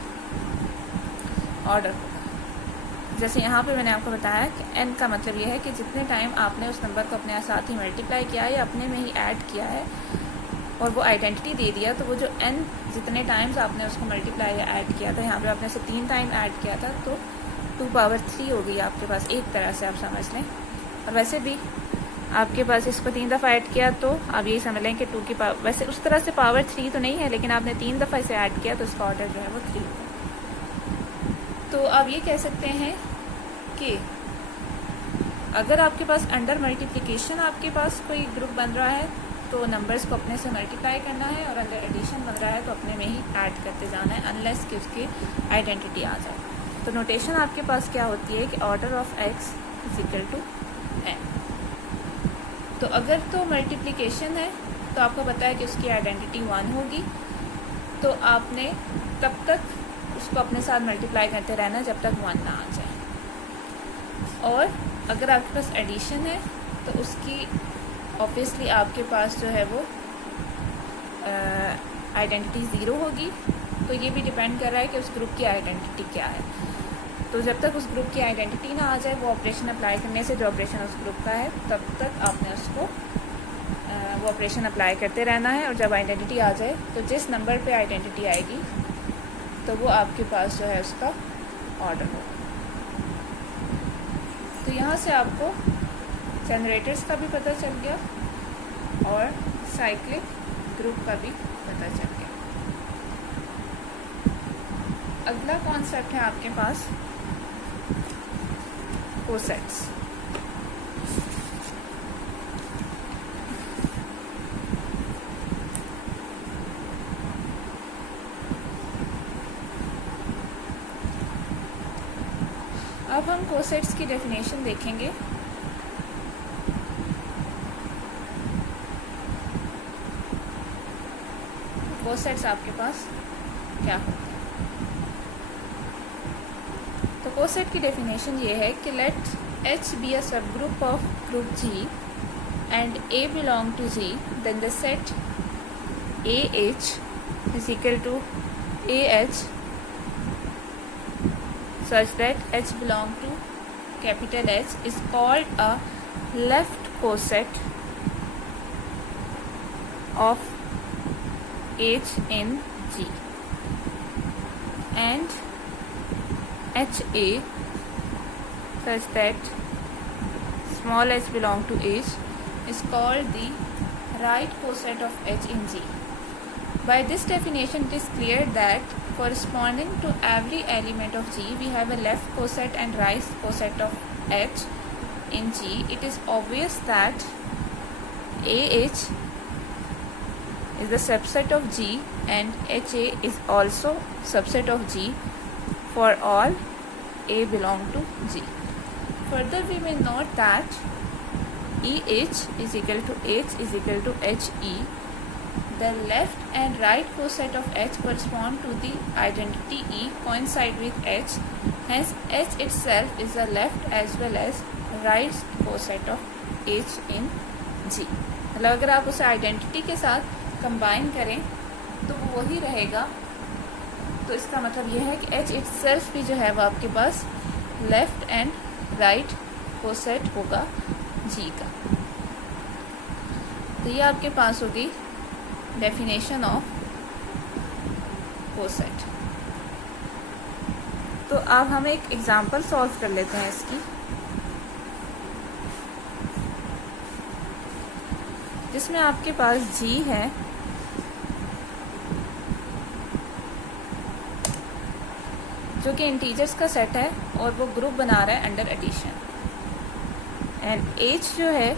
ऑर्डर होगा। जैसे यहाँ पे मैंने आपको बताया कि n का मतलब ये है कि जितने टाइम आपने उस नंबर को अपने साथ ही मल्टीप्लाई किया है या अपने में ही ऐड किया है और वो आइडेंटिटी दे दिया, तो वो जो n जितने टाइम्स आपने उसको मल्टीप्लाई या ऐड किया था, यहाँ पे आपने उसे 3 टाइम ऐड किया था तो 2 पावर 3 हो गई आपके पास, एक तरह से आप समझ लें। और वैसे भी आपके पास इसको 3 दफ़ा ऐड किया तो आप यही समझ लें कि 2 की पावर, वैसे उस तरह से पावर 3 तो नहीं है, लेकिन आपने 3 दफ़ा इसे ऐड किया तो इसका ऑर्डर जो है वो 3 होगा। तो आप ये कह सकते हैं कि अगर आपके पास अंडर मल्टीप्लिकेशन आपके पास कोई ग्रुप बन रहा है तो नंबर्स को अपने से मल्टीप्लाई करना है, और अंडर एडिशन बन रहा है तो अपने में ही ऐड करते जाना है, अनलेस कि उसकी आइडेंटिटी आ जाए। तो नोटेशन आपके पास क्या होती है कि order of x is equal to n। तो अगर तो मल्टीप्लिकेशन है तो आपको पता है कि उसकी आइडेंटिटी 1 होगी, तो आपने तब तक उसको अपने साथ मल्टीप्लाई करते रहना जब तक 1 ना आ जाए। और अगर आपके पास एडिशन है तो उसकी ऑब्वियसली आपके पास जो है वो आइडेंटिटी 0 होगी। तो ये भी डिपेंड कर रहा है कि उस ग्रुप की आइडेंटिटी क्या है। तो जब तक उस ग्रुप की आइडेंटिटी ना आ जाए वो ऑपरेशन अप्लाई करने से, जो ऑपरेशन उस ग्रुप का है, तब तक आपने उसको वो ऑपरेशन अप्लाई करते रहना है। और जब आइडेंटिटी आ जाए तो जिस नंबर पे आइडेंटिटी आएगी तो वो आपके पास जो है उसका ऑर्डर होगा। तो यहाँ से आपको जनरेटर्स का भी पता चल गया और साइक्लिक ग्रुप का भी पता चल गया। अगला कॉन्सेप्ट है आपके पास कोसेट्स। अब हम कोसेट्स की डेफिनेशन देखेंगे। कोसेट्स आपके पास क्या होते हैं। तो कोसेट की डेफिनेशन ये है कि लेट H बी अ सब group of group G and A belong to G, then the set AH is equal to AH such that H belong to capital H is called a left coset of H in G, and HA such that small h belong to H is called the right coset of H in G. By this definition, it is clear that corresponding to every element of G, we have a left coset and right coset of H in G. It is obvious that AH is the subset of G and HA is also subset of G for all A belong to G. Further, we may note that EH is equal to H is equal to HE. The left and right coset of H correspond to the identity E coincide with H. Hence, H itself is the left as well as right coset of H in G. मतलब अगर आप उसे identity के साथ combine करें तो वो वही रहेगा। तो इसका मतलब यह है कि H itself भी जो है वो आपके पास लेफ्ट एंड राइट कोसेट होगा G का। तो ये आपके पास होगी डेफिनेशन ऑफ कोसेट। तो अब हम एक एग्जांपल सॉल्व कर लेते हैं इसकी, जिसमें आपके पास G है जो कि इंटीजर्स का सेट है और वो ग्रुप बना रहा है अंडर एडिशन, एंड H जो है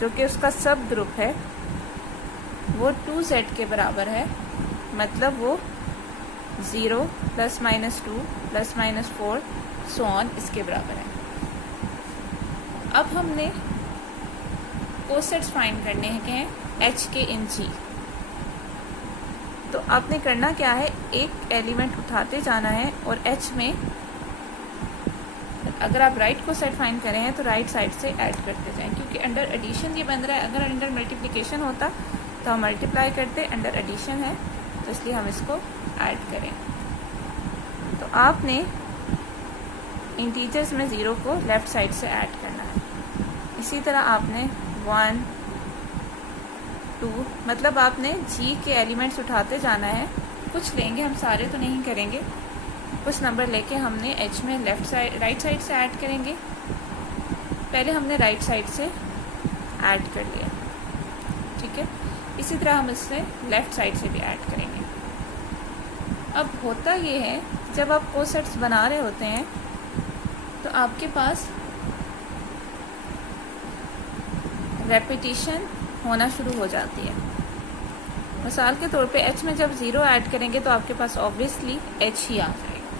जो कि उसका सब ग्रुप है वो 2Z के बराबर है, मतलब वो 0 plus minus 2 plus minus 4 so on इसके बराबर है। अब हमने कोसेट्स फाइंड करने हैं H के इन G। तो आपने करना क्या है, एक एलिमेंट उठाते जाना है और H में अगर आप राइट को सेट फाइंड करें हैं तो राइट साइड से ऐड करते जाएं, क्योंकि अंडर एडिशन ये बन रहा है। अगर अंडर मल्टीप्लिकेशन होता तो हम मल्टीप्लाई करते, अंडर एडिशन है तो इसलिए हम इसको ऐड करें। तो आपने इंटीजर्स में 0 को लेफ़्ट साइड से ऐड करना है। इसी तरह आपने 1 2 मतलब आपने G के एलिमेंट्स उठाते जाना है। कुछ लेंगे, हम सारे तो नहीं करेंगे, कुछ नंबर लेके हमने H में लेफ़्ट साइड राइट साइड से ऐड करेंगे। पहले हमने राइट साइड से ऐड कर लिया, ठीक है। इसी तरह हम इससे लेफ़्ट साइड से भी ऐड करेंगे। अब होता ये है, जब आप कोसेट्स बना रहे होते हैं तो आपके पास रेपिटिशन होना शुरू हो जाती है। मिसाल के तौर पे H में जब 0 ऐड करेंगे तो आपके पास ऑब्वियसली H ही आ जाएगा,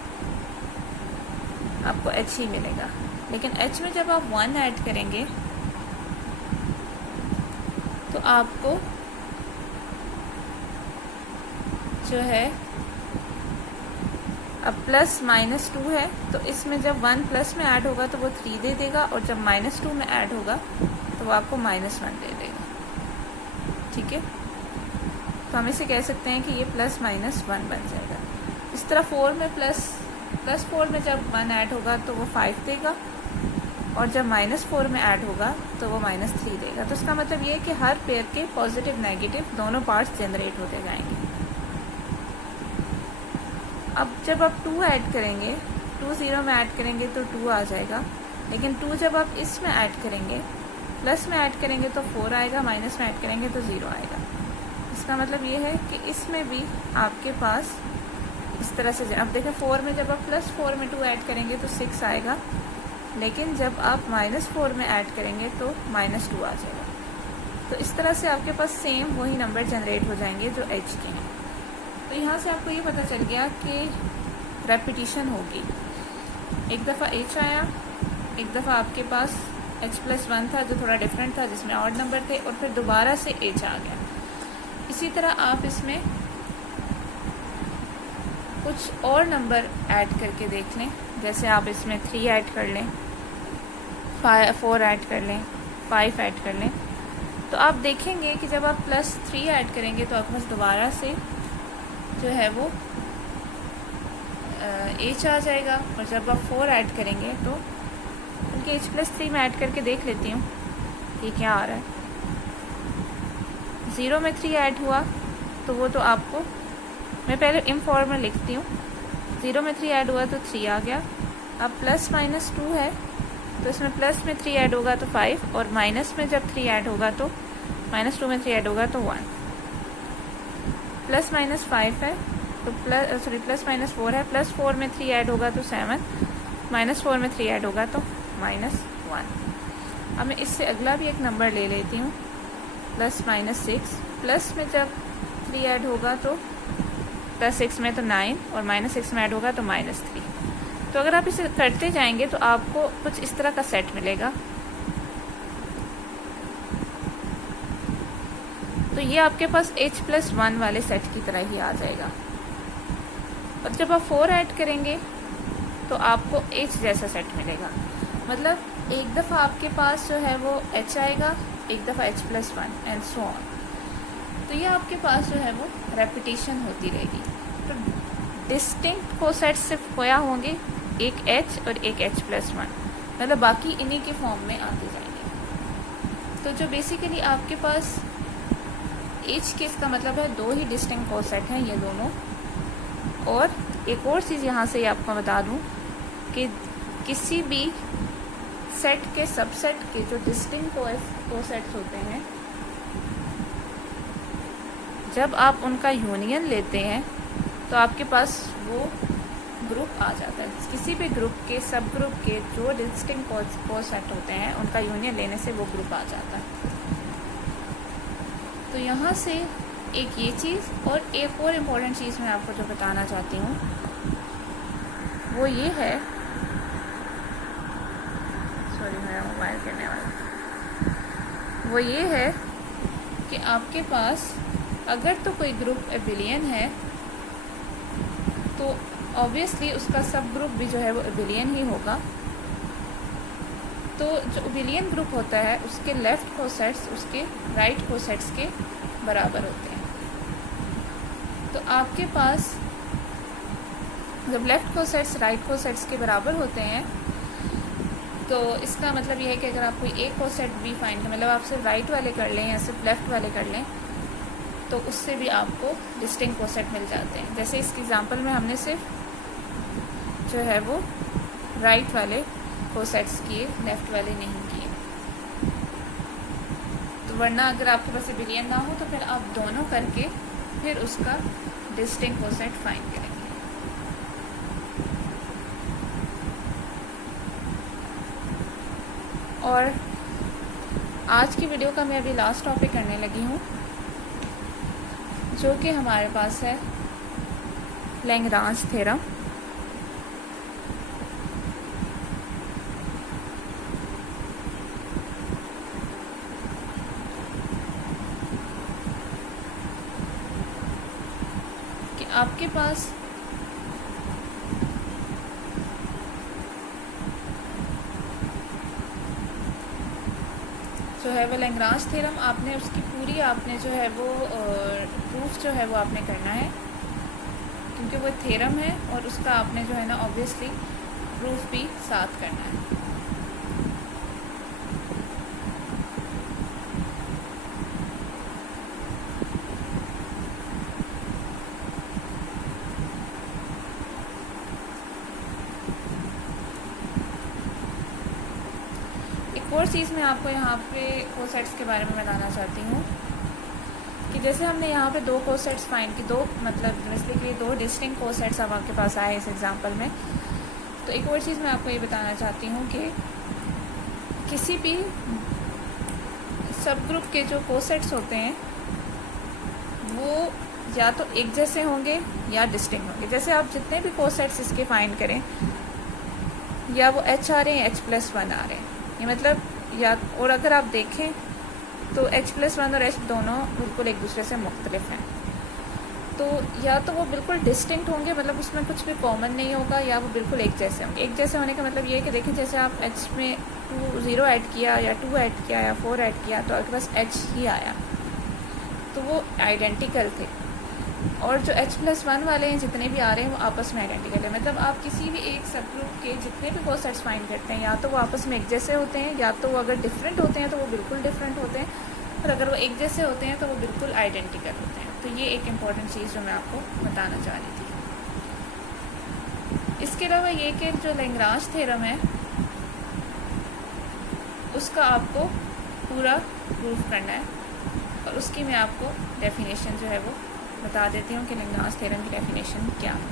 आपको H ही मिलेगा। लेकिन H में जब आप 1 ऐड करेंगे तो आपको जो है, अब प्लस माइनस 2 है तो इसमें जब 1 प्लस में ऐड होगा तो वो 3 दे देगा, और जब माइनस 2 में ऐड होगा तो वो आपको माइनस 1 दे देगा, ठीक है। तो हम इसे कह सकते हैं कि ये प्लस माइनस 1 बन जाएगा। इस तरह 4 में प्लस 4 में जब 1 ऐड होगा तो वो 5 देगा, और जब माइनस 4 में ऐड होगा तो वो माइनस 3 देगा। तो इसका मतलब ये है कि हर पेयर के पॉजिटिव नेगेटिव दोनों पार्ट्स जनरेट होते जाएंगे। अब जब आप 2 ऐड करेंगे, 2 0 में ऐड करेंगे तो 2 आ जाएगा, लेकिन 2 जब आप इसमें ऐड करेंगे, प्लस में ऐड करेंगे तो 4 आएगा, माइनस में ऐड करेंगे तो 0 आएगा। इसका मतलब ये है कि इसमें भी आपके पास इस तरह से, अब देखें 4 में जब आप प्लस 4 में 2 ऐड करेंगे तो 6 आएगा, लेकिन जब आप माइनस 4 में ऐड करेंगे तो माइनस 2 आ जाएगा। तो इस तरह से आपके पास सेम वही नंबर जनरेट हो जाएंगे जो H के हैं। तो यहाँ से आपको ये पता चल गया कि रेपिटिशन होगी। एक दफ़ा H आया, एक दफ़ा आपके पास H+1 था जो थोड़ा डिफरेंट था, जिसमें ऑड नंबर थे, और फिर दोबारा से H आ गया। इसी तरह आप इसमें कुछ और नंबर ऐड करके देख लें, जैसे आप इसमें 3 ऐड कर लें, 4 ऐड कर लें, 5 ऐड कर लें, तो आप देखेंगे कि जब आप +3 ऐड करेंगे तो आपके पास दोबारा से जो है वो h आ जाएगा। और जब आप 4 ऐड करेंगे तो उनके h+3 में ऐड करके देख लेती हूँ कि क्या आ रहा है। 0 में 3 ऐड हुआ तो वो तो आपको, मैं पहले इनफॉर्मल लिखती हूँ। 0 में 3 ऐड हुआ तो 3 आ गया। अब +-2 है तो इसमें प्लस में 3 ऐड होगा तो 5, और माइनस में जब 3 ऐड होगा तो -2 में 3 ऐड होगा तो 1। +-5 है तो +-4 है, +4 में 3 ऐड होगा तो 7, -4 में 3 ऐड होगा तो -1। अब मैं इससे अगला भी एक नंबर ले लेती हूँ, +-6। प्लस में जब 3 ऐड होगा तो +6 में तो 9, और -6 में ऐड होगा तो -3। तो अगर आप इसे करते जाएंगे तो आपको कुछ इस तरह का सेट मिलेगा। तो ये आपके पास h+1 वाले सेट की तरह ही आ जाएगा। और जब आप 4 ऐड करेंगे तो आपको h जैसा सेट मिलेगा। मतलब एक दफ़ा आपके पास जो है वो h आएगा, एक दफ़ा h+1 एंड सो ऑन। तो ये आपके पास जो है वो रेपिटेशन होती रहेगी। तो डिस्टिंक्ट कोसेट्स सिर्फ खोया होंगे, एक h और एक h+1, मतलब बाकी इन्हीं के फॉर्म में आते जाएंगे। तो जो बेसिकली आपके पास h के, इसका मतलब है 2 ही डिस्टिंक्ट कोसेट हैं ये दोनों। और एक और चीज़ यहाँ से आपको बता दूँ कि किसी भी सेट के सबसेट के जो डिस्टिंक्ट कोसेट्स होते हैं, जब आप उनका यूनियन लेते हैं तो आपके पास वो ग्रुप आ जाता है। किसी भी ग्रुप के, सब ग्रुप के जो डिस्टिंक्ट कोसेट होते हैं उनका यूनियन लेने से वो ग्रुप आ जाता है। तो यहाँ से एक ये चीज़, और एक और इम्पोर्टेंट चीज़ मैं आपको जो बताना चाहती हूँ वो ये है, सॉरी मेरा मोबाइल करने वाला, वो ये है कि आपके पास अगर तो कोई ग्रुप एबिलियन है तो ऑब्वियसली उसका सब ग्रुप भी जो है वो एबिलियन ही होगा। तो जो एबिलियन ग्रुप होता है उसके लेफ़्ट कोसेट्स उसके राइट कोसेट्स के बराबर होते हैं। तो आपके पास जब लेफ़्ट कोसेट्स राइट कोसेट्स के बराबर होते हैं तो इसका मतलब ये है कि अगर आप कोई एक कोसेट भी फाइंड करें, मतलब आप सिर्फ राइट वाले कर लें या सिर्फ लेफ़्ट वाले कर लें, तो उससे भी आपको डिस्टिंक्ट कोसेट मिल जाते हैं। जैसे इस एग्जांपल में हमने सिर्फ जो है वो राइट वाले कोसेट्स किए, लेफ़्ट वाले नहीं किए। तो वरना अगर आपके पास एबिलियन ना हो तो फिर आप दोनों करके फिर उसका डिस्टिंक्ट कोसेट फाइंड करेंगे। और आज की वीडियो का मैं अभी लास्ट टॉपिक करने लगी हूँ, जो कि हमारे पास है लैग्रांज थ्योरम। कि आपके पास जो है वो लैग्रांज थ्योरम, आपने उसकी पूरी आपने जो है वो प्रूफ जो है वो आपने करना है, क्योंकि वो थ्योरम है और उसका आपने जो है ना ऑब्वियसली प्रूफ भी साथ करना है। एक और चीज़ मैं आपको यहाँ पे कोसेट्स के बारे में बताना चाहती हूँ कि जैसे हमने यहाँ पे 2 कोसेट्स फाइंड की, 2 मतलब बेसिकली 2 डिस्टिंक्ट कोसेट्स अब आपके पास आए इस एग्जांपल में। तो एक और चीज़ मैं आपको ये बताना चाहती हूँ कि किसी भी सब ग्रुप के जो कोसेट्स होते हैं वो या तो एक जैसे होंगे या डिस्टिंक्ट होंगे। जैसे आप जितने भी कोसेट्स इसके फाइंड करें, या वो h आ रहे हैं, h+1 आ रहे हैं, ये मतलब या, और अगर आप देखें तो H+1 और H दोनों बिल्कुल एक दूसरे से मुख्तलिफ हैं। तो या तो वो बिल्कुल डिस्टिंक्ट होंगे, मतलब उसमें कुछ भी कॉमन नहीं होगा, या वो बिल्कुल एक जैसे होंगे। एक जैसे होने का मतलब ये है कि देखिए जैसे आप H में 0 ऐड किया या 2 ऐड किया या 4 ऐड किया तो आपके पास H ही आया, तो वो आइडेंटिकल थे। और जो H+1 वाले हैं जितने भी आ रहे हैं वो आपस में आइडेंटिकल है। मतलब आप किसी भी एक सब ग्रुप के जितने भी कोसेट्स फाइंड करते हैं या तो वो आपस में एक जैसे होते हैं, या तो वो अगर डिफरेंट होते हैं तो वो बिल्कुल डिफरेंट होते हैं, और अगर वो एक जैसे होते हैं तो वो बिल्कुल आइडेंटिकल होते हैं। तो ये एक इम्पॉर्टेंट चीज़ जो मैं आपको बताना चाह रही थी। इसके अलावा ये कि जो लैग्रांज थ्योरम है उसका आपको पूरा प्रूफ करना है, और उसकी मैं आपको डेफिनेशन जो है वो बता देती हूँ कि लैग्रांज थ्योरम की डेफिनेशन क्या है।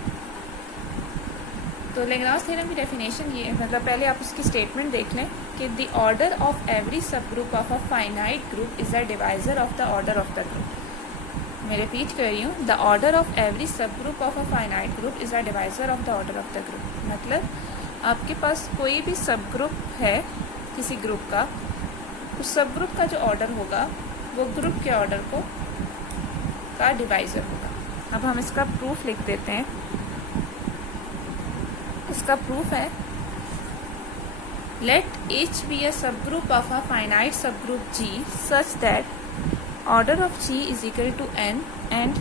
तो लैग्रांज थ्योरम की डेफिनेशन ये है, मतलब पहले आप उसकी स्टेटमेंट देख लें कि द ऑर्डर ऑफ एवरी सब group of a finite group is a divisor of the order of the group. मैं रिपीट कर रही हूँ, द ऑर्डर ऑफ एवरी सब group of a finite group is a divisor of the order of the group. मतलब आपके पास कोई भी सब ग्रुप है किसी ग्रुप का, उस सब ग्रुप का जो ऑर्डर होगा वो ग्रुप के ऑर्डर को का डिवाइज़र होगा। अब हम इसका प्रूफ लिख देते हैं। इसका प्रूफ है, late H be a subgroup of a finite subgroup G such that order of G is equal to n and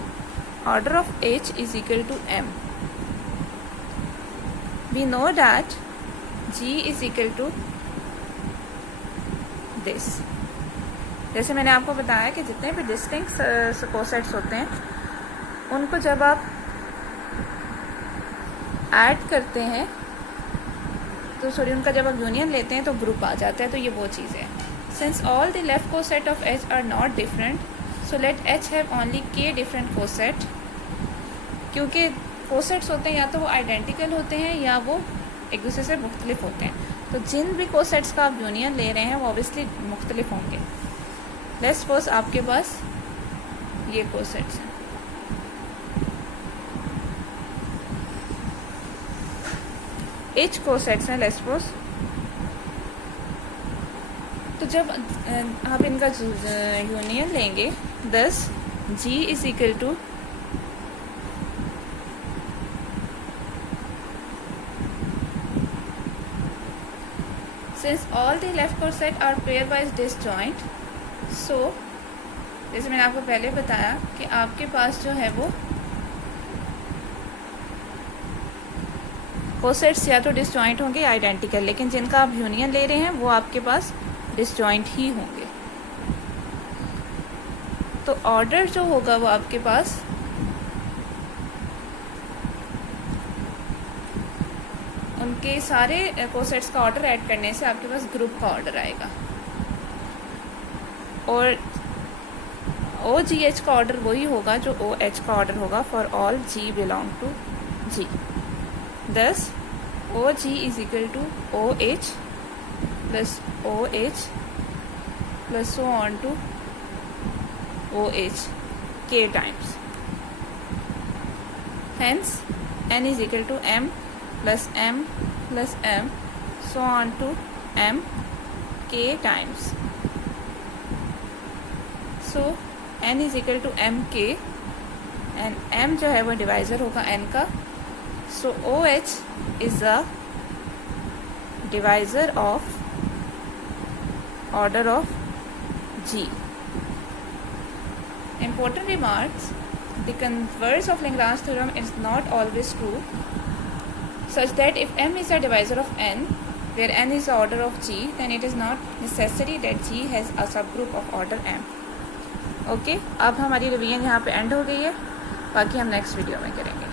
order of H is equal to m. We know that G is equal to this. जैसे मैंने आपको बताया कि जितने भी distinct cosets होते हैं उनको जब आप ऐड करते हैं तो सॉरी उनका जब आप यूनियन लेते हैं तो ग्रुप आ जाता है। तो ये वो चीज़ है। Since all the left coset of H are not different, so let H have only k different coset. क्योंकि कोसेट्स होते हैं या तो वो आइडेंटिकल होते हैं या वो एक दूसरे से मुख्तलिफ होते हैं, तो जिन भी कोसेट्स का आप यूनियन ले रहे हैं वो ऑब्वियसली मुख्तलिफ होंगे। लेट्स सपोज आपके पास ये कोसेट्स हैं, H कोसेट्स हैं लेट्स सपोज। तो जब आप इनका यूनियन लेंगे, thus G is equal to since all the left coset are pairwise disjoint, so जैसे मैंने आपको पहले बताया कि आपके पास जो है वो कोसेट्स या तो डिसजॉइंट होंगे या आइडेंटिकल, लेकिन जिनका आप यूनियन ले रहे हैं वो आपके पास डिसजॉइंट ही होंगे। तो ऑर्डर जो होगा वो आपके पास उनके सारे कोसेट्स का ऑर्डर ऐड करने से आपके पास ग्रुप का ऑर्डर आएगा, और OGH का ऑर्डर वही होगा जो OH का ऑर्डर होगा for all G belong to G। Thus OG is equal to OH plus OH plus so on to OH k times. Hence n is equal to m plus m plus m so on to m k times. So n is equal to mk and m जो है वो divisor होगा n का। So OH is a divisor of order of G. Important remarks: the converse of Lagrange theorem is not always true, such that if M is a divisor of n, where n is the order of G, then it is not necessary that G has a subgroup of order M. Okay, अब हमारी revision यहाँ पे and हो गई है, बाकी हम next video में करेंगे।